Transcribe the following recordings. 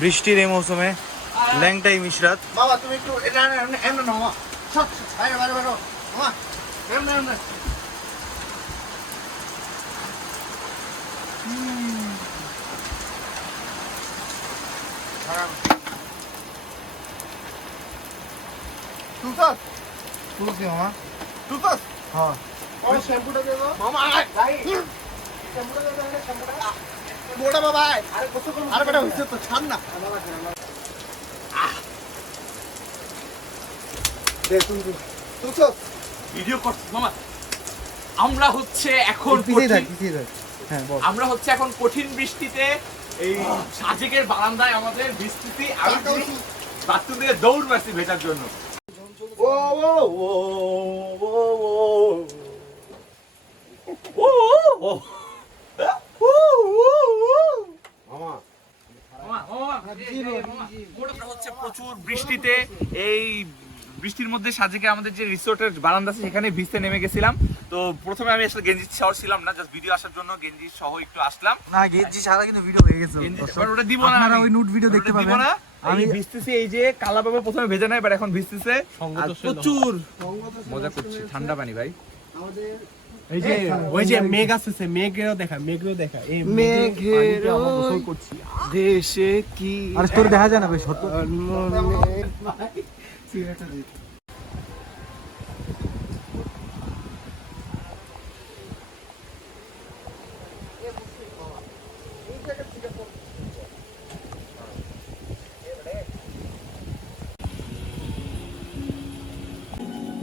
বৃষ্টির এই মৌসুমে ল্যাংটাই মিশরাত। বাবা তুমি একটু এটা এমন না মামা, সব বাইরে বাইরে বাইরে মামা, এমন এমন তুলতাস তুলছি মামা। তুলতাস হ্যাঁ ওই শ্যাম্পুটা দে দাও মামা। ভাই শ্যাম্পুটা দে দাও, শ্যাম্পুটা মোটা বাবা। আরে কত কোন আরে বেটা হইছে তো ছাড় না। দে তুই তুলছস ভিডিও করছিস মামা। আমরা হচ্ছে এখন আমরা হচ্ছে এখন কঠিন বৃষ্টিতে এই সাজেকের বারান্দায় আমাদের বৃষ্টিতে আমি বাথরুম থেকে দৌড় মারছি ভেটার জন্য। ও ও ও ও ও প্রচুর বৃষ্টিতে এই বৃষ্টির মধ্যে সাজেকে আমাদের যে রিসোর্টের বারান্দা আছে সেখানে ভিজতে নেমে গেছিলাম। তো প্রথমে আমি আসলে গেঞ্জি সহ ছিলাম না, জাস্ট ভিডিও আসার জন্য গেঞ্জি সহ একটু আসলাম। না গেঞ্জি ছাড়া কিন্তু ভিডিও হয়ে গেছে, ওটা দিব না, আপনারা ওই নুট ভিডিও দেখতে পাবেন না। আমি ভিজতেছি, এই যে কালা বাবা প্রথমে ভেজে নাই, বাট এখন ভিজতেছে আর প্রচুর মজা করছি। ঠান্ডা পানি ভাই। এই যে ওই যে মেঘ আসছে, মেঘেরও দেখা, মেঘেরও দেখা, এই মেঘের আমরা গোসল করছি দেশে কি আরে তোর দেখা যায় না ভাই সত্য।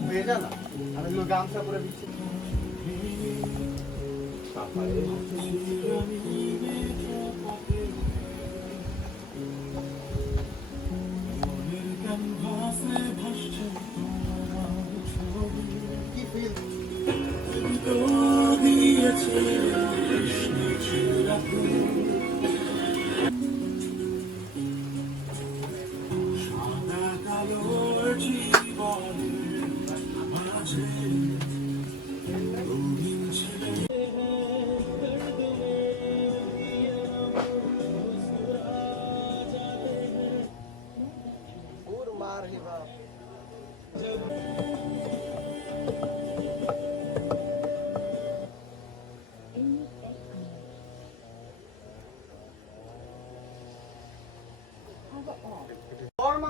ভেজা না আমি গামছা পরে দিচ্ছি। কি ফিল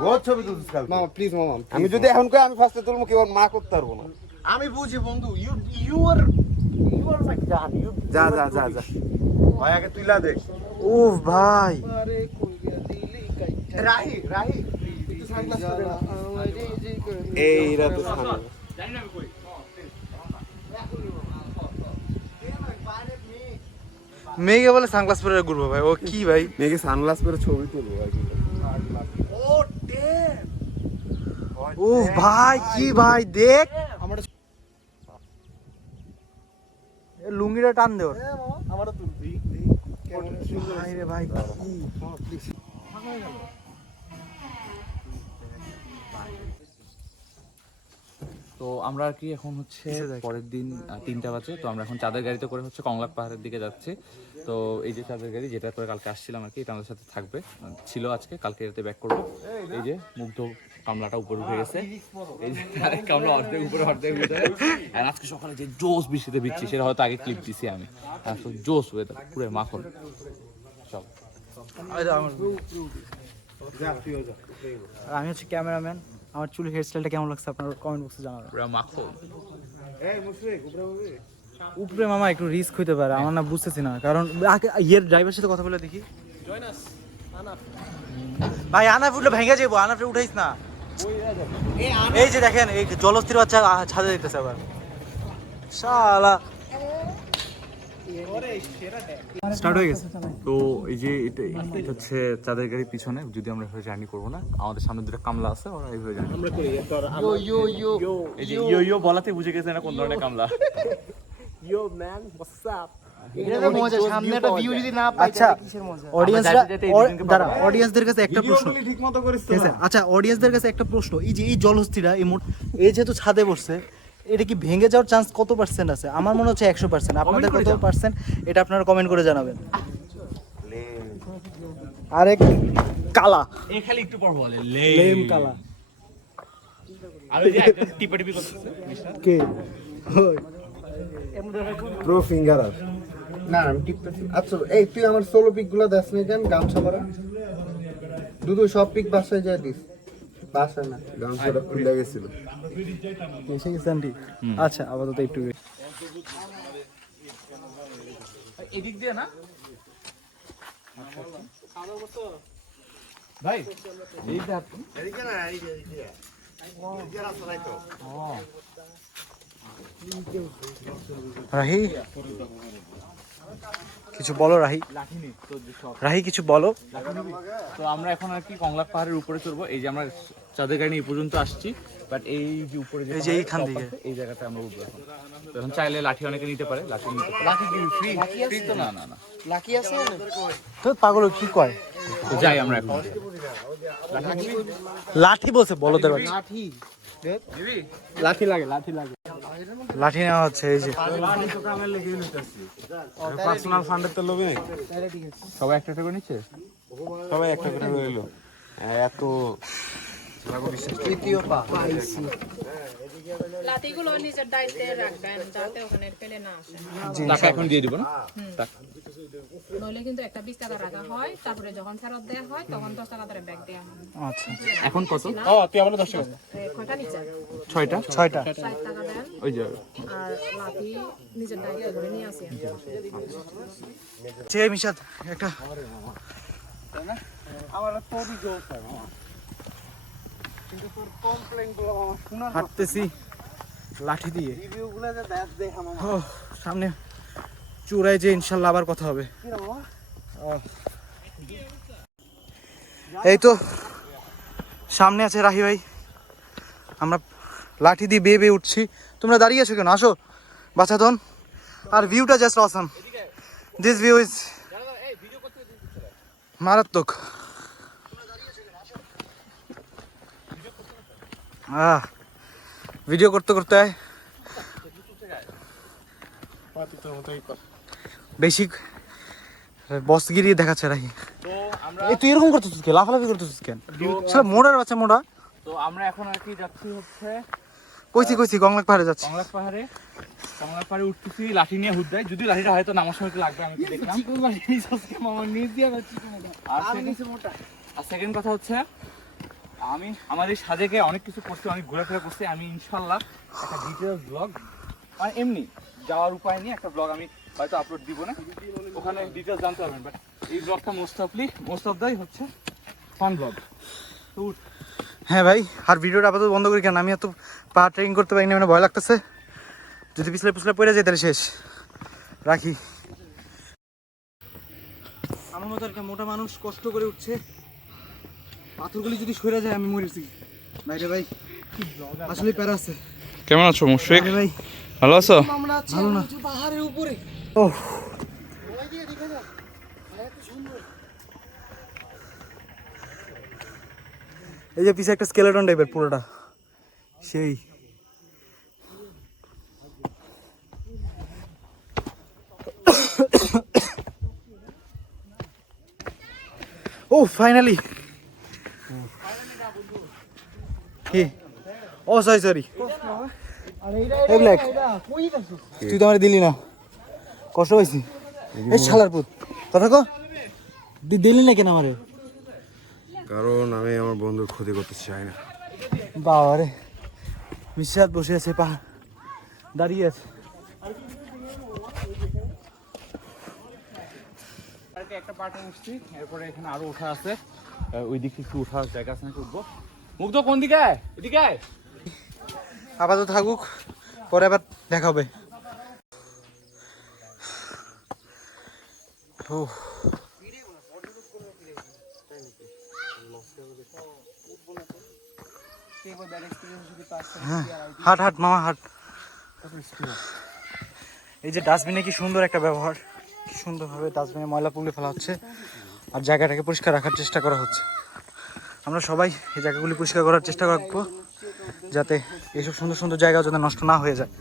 বহুত ছবি তুলছিস কালকে। মামা প্লিজ মামা, আমি যদি এখন কই আমি ফার্স্টে তুলবো কি ওর মা করতে পারবো না। আমি বুঝি বন্ধু, ইউ আর মাই জান, ইউ যা যা যা যা ভাই আগে তুইলা দে। উফ ভাই রাহি রাহি একটু সানগ্লাস পরে না। এইরা তো সামনে জানি না আমি কই। মেঘে বলে সানগ্লাস পরে ঘুরবো ভাই, ও কি ভাই? মেঘে সানগ্লাস পরে ছবি তুলবো আর কি। ও ড্যাম উফ ভাই কি ভাই দেখ, আমরা এ লুঙ্গিটা টান দে ওর। আমারও তুলবি কেমন সুন্দর ভাই রে ভাই কি প্লিজ। তো আমরা আর কি এখন হচ্ছে পরের দিন 3টা বাজে, তো আমরা এখন চাঁদের গাড়িতে করে হচ্ছে কংলাক পাহাড়ের দিকে যাচ্ছি। তো এই যে চাঁদের গাড়ি যেটা করে কালকে আসছিলাম আর কি, এটা আমাদের সাথে থাকবে, ছিল আজকে, কালকে রাতে ব্যাক করবো। এই যে মুগ্ধ কামলাটা উপরে উঠে গেছে, এই যে কামলা অর্ধেক উপরে অর্ধেক ভিতরে। আর আজকে সকালে যে জোস বৃষ্টিতে ভিজছি সেটা হয়তো আগে ক্লিপ দিছি আমি। আসলে জোস ওয়েদার, পুরো মাখন সব। আর আমি হচ্ছে ক্যামেরাম্যান, আমার চুল হেয়ার স্টাইলটা কেমন লাগছে আপনার কমেন্ট বক্সে জানাবেন। পুরো মাখন। এই মুশরিক উপরে হবে। উপরে মামা একটু রিস্ক হইতে পারে, আমার না বুঝতেছি না, কারণ ইয়ের ড্রাইভারের সাথে কথা বলে দেখি। ভাই আনাফ উঠলে ভেঙে যাবো, আনাফে উঠাইস না। এই যে দেখেন এই জলস্থির বাচ্চা ছাদে দিতেছে আবার শালা। স্টার্ট হয়ে গেছে। তো এই যে এটা হচ্ছে চাঁদের গাড়ির পিছনে, যদি আমরা এভাবে জার্নি করবো না, আমাদের সামনে দুটো কামলা আছে, ওরা এইভাবে জার্নি আমরা করি ইয়ো ইয়ো ইয়ো এই যে ইয়ো ইয়ো বলাতে বুঝে গেছে না কোন ধরনের কামলা। ইয়ো ম্যান হোয়াটস আপ। এটা তো মজা, সামনে একটা ভিউ যদি না পাই আচ্ছা তাহলে কিসের মজা? অডিয়েন্সরা দাঁড়া, অডিয়েন্সদের কাছে একটা প্রশ্ন, ঠিক মতো করিস তো ঠিক আছে? আচ্ছা অডিয়েন্সদের কাছে একটা প্রশ্ন, এই যে এই জলহস্তিটা এই যেহেতু ছাদে বসছে, এটা কি ভেঙে যাওয়ার চান্স কত পার্সেন্ট আছে? আমার মনে হচ্ছে 100%। আপনাদের করে কত জানান। পার্সেন্ট এটা আপনারা কমেন্ট করে জানাবেন। আরেক কালা, এই খালি একটু পর বলে লেম কালা আর ওই যে একটা টিপে করতেছে কে? ওই প্রো ফিঙ্গার আর না আমি টিপতেছি। আচ্ছা এই তুই আমার সোলো পিক গুলো দেখ না কেন, গামছা পরা দুদু সব পিক বাসায় যায় দিস। বাসায় না, গামছাটা খুলে গেছিল। এসে গেছে আন্টি? আচ্ছা আপাতত একটু এদিক দিয়ে না ভাই এই দেখ রাহি কিছু বলো, রাহি লাঠিনি তো সব রাহি কিছু বলো। তো আমরা এখন আর কি কংলাক পাহাড়ের উপরে চড়বো। এই যে আমরা চাঁদের গাড়ি এই পর্যন্ত আসছি, বাট এই যে উপরে যে এই যে এইখান top থেকে। আছে, এই জায়গাটা আমরা উঠবো এখন। তো এখন চাইলে লাঠি অনেকে নিতে পারে, লাঠি নিতে পারে। লাঠি কি ফ্রি? ফ্রি তো না না না। লাকি আছে তো পাগল কি কয়? তো যাই আমরা এখন। লাঠি বলছে, বলতে পারছি। লাঠি লাঠি লাগে, লাঠি লাগে। লাঠি নেওয়া হচ্ছে। এই যে পার্সোনাল ফান্ডের তো লোভে সবাই একটা করে নিচ্ছে। সবাই একটা করে রইলো। এত তৃতীয় পা লাঠিগুলো নিজের দায়িত্বে রাখবেন যাতে ওখানে ফেলে না আসে, টাকা এখন দিয়ে দিব না? নইলে কিন্তু একটা 20 টাকা রাখা হয়, তারপরে যখন ফেরত দেওয়া হয় তখন 10 টাকা ধরে ব্যাগ দেওয়া হয়। আচ্ছা এখন কত? ও তুই আমার 10 টাকা দে। কয়টা নিচে 6টা। 6টা 60 টাকা দেন, ওই যে আর লাঠি নিজের দায়িত্ব করে নিয়ে আসেন। চেয়ে মিশাদ একটা আমার তোরই জোর হয় মামা, কিন্তু তোর কমপ্লেইন গুলো মামা শোনা হাঁটতেছি লাঠি দিয়ে। রিভিউ গুলো যে দেখ মামা। ও সামনে চূড়ায় যে ইনশাল্লাহ আবার কথা হবে। কি রে মামা? এই তো সামনে আছে রাহি ভাই, আমরা লাঠি দিয়ে বেয়ে বেয়ে উঠছি। তোমরা দাঁড়িয়ে আছো কেন? আসো বাছাধন। আর ভিউটা just awesome. This view is মারাত্মক। ভিডিও করতে করতে বেশি বসগিরি দেখাচ্ছে রাহি। তো আমরা এই তুই এরকম করতেছিস কেন? লাফালাফি করতেছিস কেন? সেটা মোড়ার বাচ্চা মোড়া। তো আমরা এখন আর কি যাচ্ছি হচ্ছে কইছি গংলাক পাহাড়ে যাচ্ছি। কংলাক পাহাড়ে। কংলাক পাহাড়ে উঠতেছি লাঠি নিয়ে হুদ্দায়। যদি লাঠিটা হয়তো নামার সময় একটু লাগবে, আমি কি দেখলাম। মামা নিজ দিয়ে আবার চিকন এটা। আর সেকেন্ড কথা হচ্ছে আমি আমাদের সাজেকে অনেক কিছু করছি, অনেক ঘোরাফেরা করছি। আমি ইনশাল্লাহ একটা ডিটেলস ব্লগ, মানে এমনি যাওয়ার উপায় নিয়ে একটা ব্লগ আমি হয়তো আপলোড দিব না, ওখানে ডিটেলস জানতে পারবেন। বাট এই ব্লগটা মোস্ট অফ দাই হচ্ছে ফান ব্লগ। তো হ্যাঁ ভাই, আর ভিডিওটা আপাতত বন্ধ করি কেন? আমি এত পাহাড় ট্রেকিং করতে পারি না, মানে ভয় লাগতেছে। যদি পিছলে পিছলে পড়ে যায় তাহলে শেষ। রাখি। আমার মতো একটা মোটা মানুষ কষ্ট করে উঠছে, পাথরগুলি যদি সরে যায় আমি মরেছি। ভাই রে ভাই, আসলে প্যারা আছে। কেমন আছো মুশফিক? আরে ভাই ভালো আছো? আমরা আছি ভালো না। উঁচু পাহাড়ের উপরে। ও ওই দিয়ে দেখে যা, এত সুন্দর। এই যে পিছে একটা স্কেলেটন টাইপের পুরোটা সেই। ও ফাইনালি। কি? ও সরি আরে এইটা এই ব্ল্যাক, কই যাচ্ছ? তুই তো আমার দিলি না, কষ্ট পাইছি। এই শালার পুত কথা কো, দিলি না কেন আমারে? কারণ আমি আমার বন্ধুর ক্ষতি করতে চাই না। বাবা রে, মিশাদ বসে আছে, পা দাঁড়িয়ে আছে। একটা পার্টে উঠছি, এরপরে এখানে আরো ওঠা আছে। ওই দিকে একটু ওঠার জায়গা আছে, নাকি উঠবো। মুগ্ধ কোন দিকে? এদিকে আয়। আপাতত থাকুক, পরে আবার দেখা হবে। ও হ্যাঁ, হাট হাট মামা হাট। এই যে ডাস্টবিনে কি সুন্দর একটা ব্যবহার, কি সুন্দরভাবে ডাস্টবিনে ময়লা পুলে ফেলা হচ্ছে আর জায়গাটাকে পরিষ্কার রাখার চেষ্টা করা হচ্ছে। আমরা সবাই এই জায়গাগুলি পরিষ্কার করার চেষ্টা করবো। যাতে এইসব সুন্দর সুন্দর জায়গা যাতে নষ্ট না হয়ে যায়।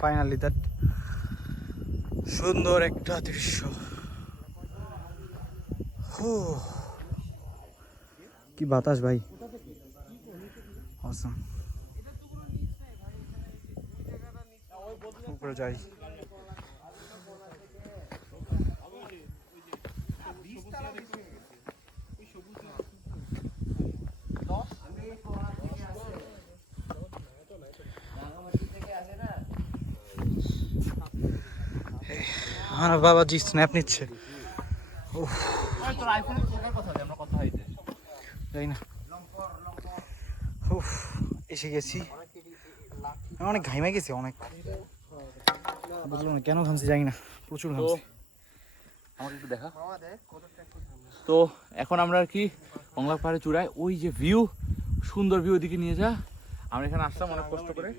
ফাইনালি দ্যাট সুন্দর একটা দৃশ্য। কি বাতাস ভাই, awesome. উপরে যাই। আমার বাবাজি স্ন্যাপ নিচ্ছে। তোর আইফোনে থাকার কথা, আমরা কথা হইতে যাই না। এসে গেছি, আমি অনেক ঘাইমে গেছি, অনেক বুঝলাম না কেন ঘামছি জানি না, প্রচুর ঘামছি। আমাকে একটু দেখা। তো এখন আমরা আর কি কংলাক পাহাড়ে চূড়ায়, ওই যে ভিউ, সুন্দর ভিউ ওদিকে নিয়ে যা। আমরা এখানে আসলাম অনেক কষ্ট করে,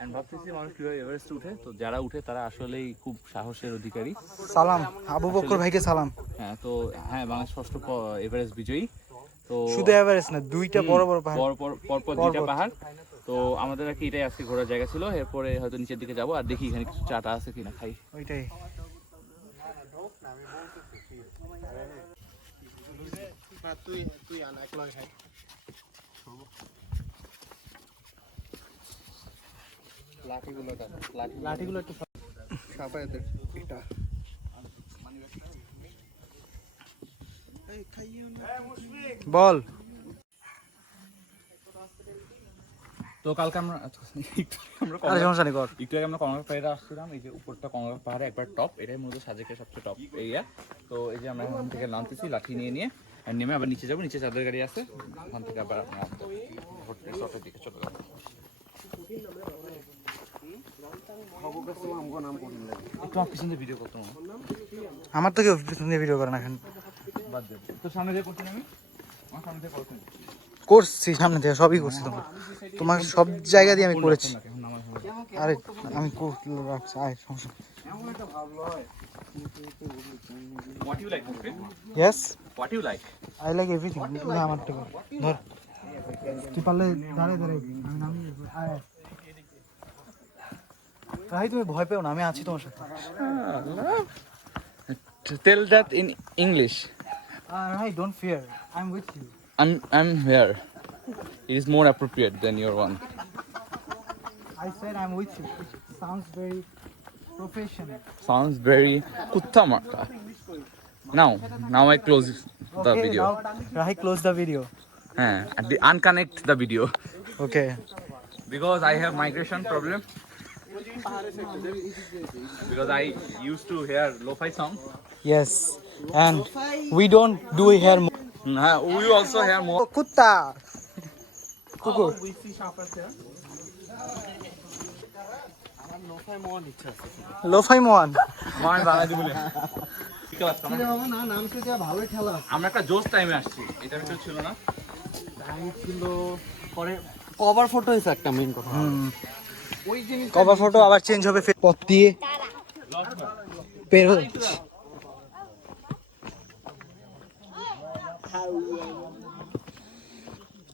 এন্ড ভাবতেছি মানুষ কীভাবে এভারেস্ট উঠে। তো যারা উঠে তারা আসলেই খুব সাহসের অধিকারী। সালাম আবু বকর ভাইকে সালাম। হ্যাঁ, তো হ্যাঁ, বাংলাদেশ ষষ্ঠ এভারেস্ট বিজয়ী। তো শুধু এভারেস্ট না, দুইটা বড় বড় পাহাড়, পরপর দুইটা পাহাড়। তো আমাদের আর কি এটাই আজকে ঘোরার জায়গা ছিল। এরপরে হয়তো নিচের দিকে যাবো আর দেখি এখানে কিছু চাটা আছে কিনা, খাই। ওইটাই। তুই আনা একলা খাই লাঠিগুলো একটু সাফাই দে এটা। বল। তো কালকে আমরা আরে সমস্যা নেই, কর। একটু আগে আমরা কংলাক পাহাড়ে আসছিলাম। এই যে উপরটা কংলাক পাহাড়ে একবার টপ, এটাই মূলত সাজেকের সবচেয়ে টপ এরিয়া। তো এই যে আমরা এখান থেকে নামতেছি লাঠি নিয়ে আর নেমে আবার নিচে যাবো। নিচে চাঁদের গাড়ি আছে, ওখান থেকে আবার আমরা রিসর্টের দিকে চলে যাবো। একটু আমার পিছন দিয়ে ভিডিও করতে হবে। আমার তো কেউ পিছন দিয়ে ভিডিও করে না এখন। বাদ দেব, তো সামনে দিয়ে করছি আমি, আমার সামনে দিয়ে করছি। করছি সামনে থেকে, সবই করছি। তোমার সব জায়গা দিয়ে আমি করেছি। এখন নামার সময় আরে আমি রাখছি, আয় সমস্যা। What you like, Mushfiq? Yes, What you like? I like everything. না আমার থেকে ধর, তুই পারলে দাঁড়াই দাঁড়াই আমি নামি। আয় ভাই, তুমি ভয় পেও না, আমি আছি তোমার সাথে। Tell that in English. ভাই don't fear, I am with you. I'm here. It is more appropriate than your one. I said I'm with you. It sounds very professional. Sounds very kutta marka. Now I close the Okay, video. now Rahi close the video. And unconnect the video Okay. because I have migration problem. Because I used to hear lo-fi song. Yes. And we don't do here more. We also hear more. Kutta. কুকুর। Lofi মোহন। আমরা একটা জোস টাইমে আসছি, এটা ভিতরে ছিল না। কভার ফটো হয়েছে একটা মেইন কথা। কভার ফটো আবার চেঞ্জ হবে, পথ দিয়ে বের হচ্ছে।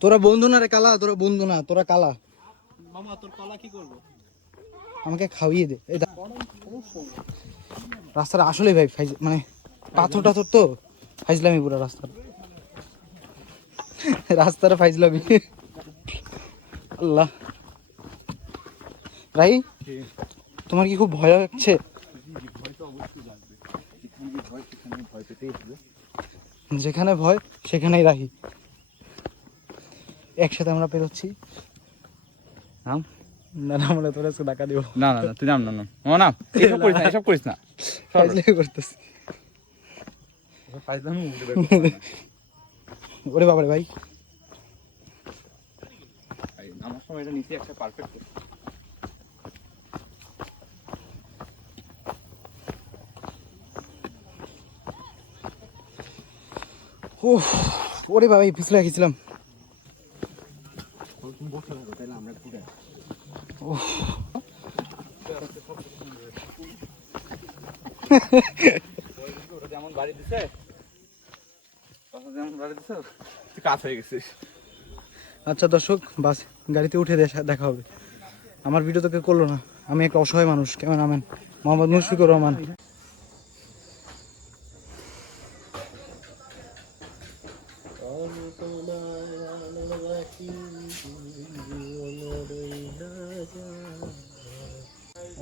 তোরা বন্ধু না রে কালা, তোরা বন্ধু না, তোরা কালা। মামা তোর কলা কি করবো? আমাকে খাওয়িয়ে দে। এই রাস্তাটা আসলে ভাই মানে পাথর টাথর তো, ফাইজলামি পুরো রাস্তাটা ফাইজলামি। আল্লাহ রাই, তোমার কি খুব ভয় লাগছে? যেখানে ভয় সেখানেই রাহি। একসাথে আমরা পেরোচ্ছি। নাম না না, আমরা তোর আজকে টাকা দিব না, তুই নাম না এসব করিস না। ফাইজলামি করতেছি। ওরে বাবারে ভাই, আমার সময় এটা নিচে একটা পারফেক্ট। ওরে বাবা পিছলে গেছিলাম। বাড়ি দিছে বাড়ি দিছে তুই কাজ হয়ে গেছিস। আচ্ছা দর্শক, বাস গাড়িতে উঠে দেখা হবে। আমার ভিডিও তো কেউ করলো না, আমি একটা অসহায় মানুষ। কেমন আমেন? মোহাম্মদ মুশফিকুর রহমান।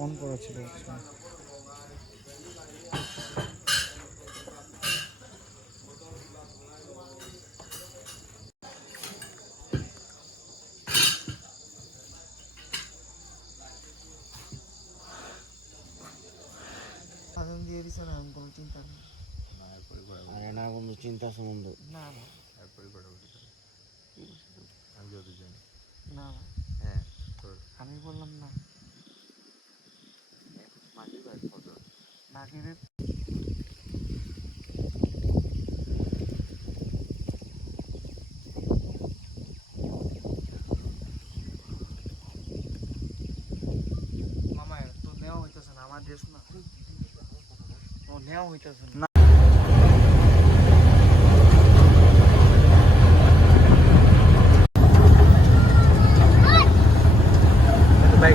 অন করা ছিল। আরে না কোনো চিন্তা সম্বন্ধ আমি বললাম না মামা তো নেওয়া হইতেছে না আমার ড্রেস না, ও নেওয়া হইতেছে না। ব্যাগ